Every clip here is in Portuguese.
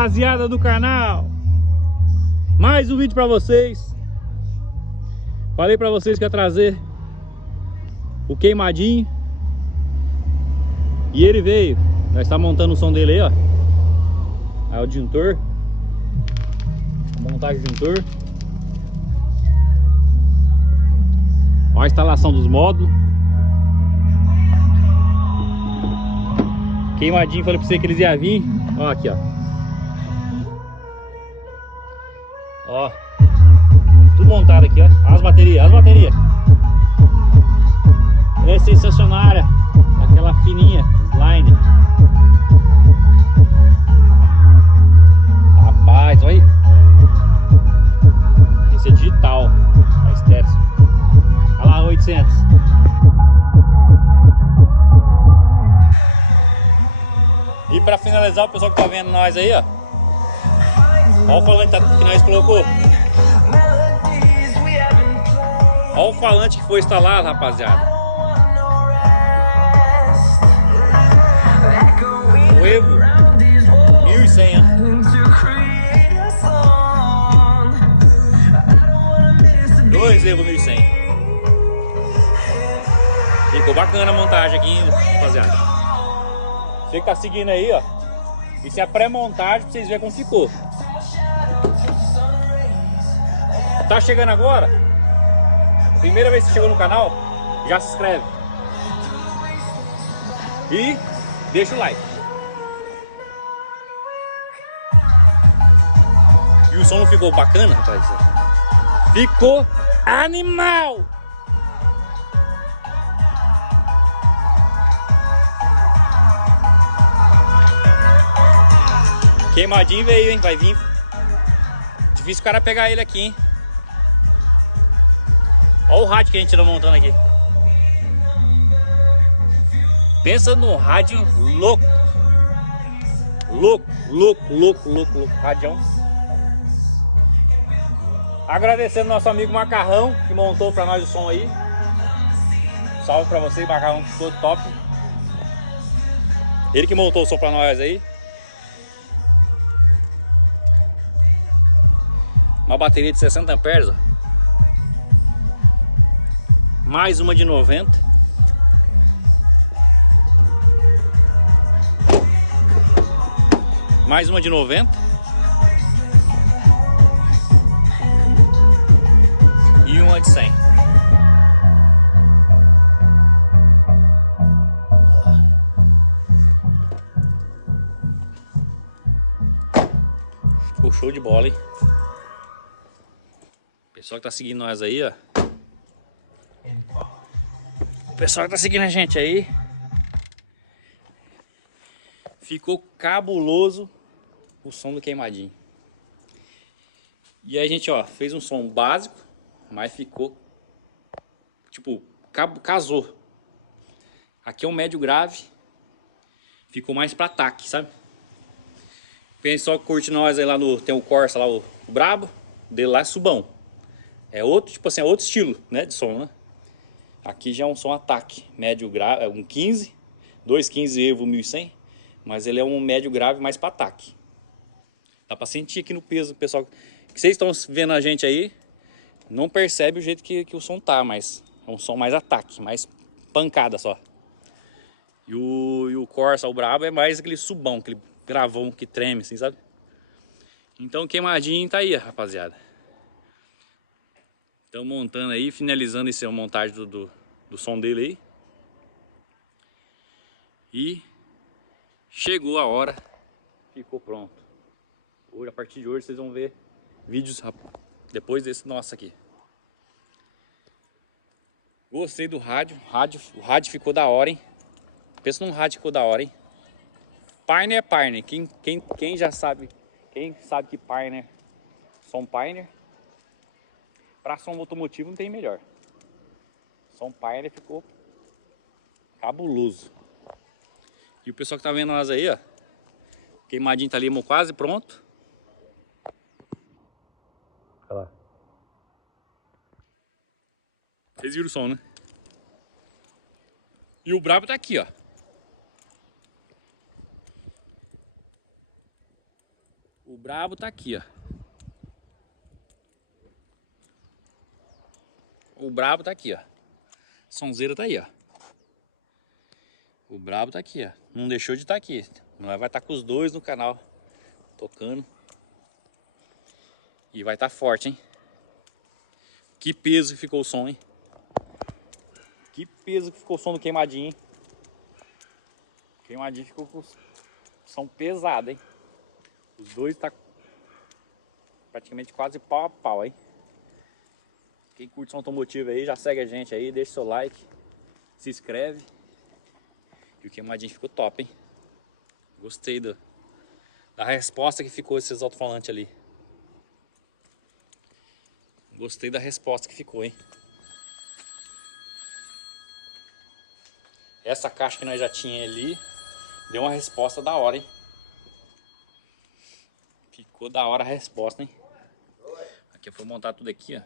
rapaziada do canal, mais um vídeo pra vocês. Falei pra vocês que ia trazer o queimadinho e ele veio. Nós estamos montando o som dele aí, ó. Aí o disjuntor, montagem do disjuntor, ó, a instalação dos módulos. Queimadinho, falei pra você que eles iam vir. Ó, aqui, ó. Ó, tudo montado aqui, ó. As baterias, as baterias. É sensacionária. Aquela fininha, slime. Rapaz, olha aí. Esse é digital. A Stetson. Olha lá, 800. E pra finalizar, o pessoal que tá vendo nós aí, ó. Olha o falante que nós colocou. Olha o falante que foi instalado, rapaziada. O Evo 1100, ó. Dois Evo 1100. Ficou bacana a montagem aqui, rapaziada. Você que tá seguindo aí, ó. Isso é a pré-montagem pra vocês verem como ficou. Tá chegando agora? Primeira vez que chegou no canal, já se inscreve. E deixa o like. E o som não ficou bacana, rapaz? Ficou animal! Queimadinho veio, hein? Vai vir. Difícil o cara pegar ele aqui, hein? Olha o rádio que a gente tá montando aqui. Pensa no rádio louco. Louco. Radião. Agradecendo nosso amigo Macarrão, que montou pra nós o som aí. Salve pra você, Macarrão, ficou top. Ele que montou o som pra nós aí. Uma bateria de 60 amperes, ó. Mais uma de 90. Mais uma de 90. E uma de 100. Ficou show de bola, hein? O pessoal que tá seguindo nós aí, ó. O pessoal que tá seguindo a gente aí. Ficou cabuloso o som do queimadinho. E aí a gente, ó, fez um som básico, mas ficou, tipo, casou. Aqui é um médio grave. Ficou mais pra ataque, sabe? O pessoal que curte nós aí lá no... Tem o Corsa lá, o Brabo. Dele lá é subão. É outro, tipo assim, é outro estilo, né, de som, né? Aqui já é um som ataque, médio grave, é um 15, 215 Evo 1100, mas ele é um médio grave mais para ataque. Dá para sentir aqui no peso, pessoal, que vocês estão vendo a gente aí, não percebe o jeito que o som tá, mas é um som mais ataque, mais pancada só. E o Corsa, o Brabo, é mais aquele subão, aquele gravão que treme, assim, sabe? Então queimadinho tá aí, rapaziada. Estamos montando aí, finalizando essa montagem do som dele aí. E chegou a hora, ficou pronto. Hoje, a partir de hoje, vocês vão ver vídeos depois desse nosso aqui. Gostei do rádio, o rádio ficou da hora, hein? Pensa num rádio que ficou da hora, hein? Pioneer é Pioneer, quem já sabe, quem sabe que Pioneer, som Pioneer. Para som automotivo não tem melhor. Som Pioneer ficou cabuloso. E o pessoal que tá vendo nós aí, ó. Queimadinho tá ali quase pronto. Olha lá. Vocês viram o som, né? E o brabo tá aqui, ó. O brabo tá aqui, ó. O brabo tá aqui, ó. Sonzeira tá aí, ó. O brabo tá aqui, ó. Não deixou de estar aqui. Nós vai estar com os dois no canal, tocando. E vai estar forte, hein? Que peso que ficou o som, hein? Que peso que ficou o som do queimadinho, hein? Queimadinho ficou com som pesado, hein? Os dois tá praticamente quase pau a pau, hein? Quem curte som automotivo aí, já segue a gente aí, deixa seu like, se inscreve. E o queimadinho ficou top, hein? Gostei da resposta que ficou esses alto-falantes ali. Gostei da resposta que ficou, hein? Essa caixa que nós já tinha ali deu uma resposta da hora, hein? Ficou da hora a resposta, hein? Aqui foi montar tudo aqui, ó.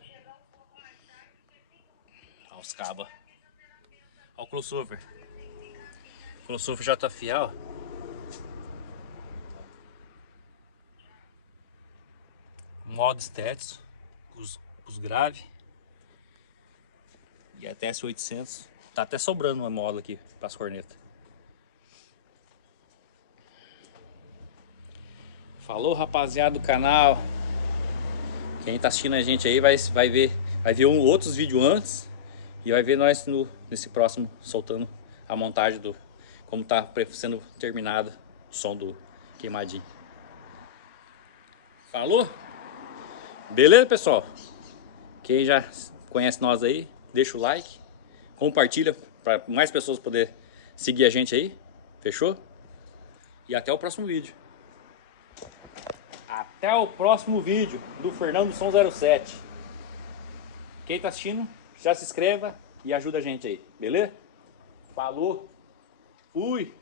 Olha os cabos. Olha o crossover. O crossover já tá fiel. Modo Stetson. Os graves. E até S800. Tá até sobrando uma mola aqui para as cornetas. Falou, rapaziada do canal. Quem tá assistindo a gente aí vai ver outros vídeos antes. E vai ver nós nesse próximo soltando a montagem do como tá sendo terminado o som do queimadinho. Falou? Beleza, pessoal? Quem já conhece nós aí, deixa o like, compartilha para mais pessoas poderem seguir a gente aí. Fechou? E até o próximo vídeo. Até o próximo vídeo do Fernando Som 07. Quem tá assistindo, já se inscreva e ajuda a gente aí, beleza? Falou, fui!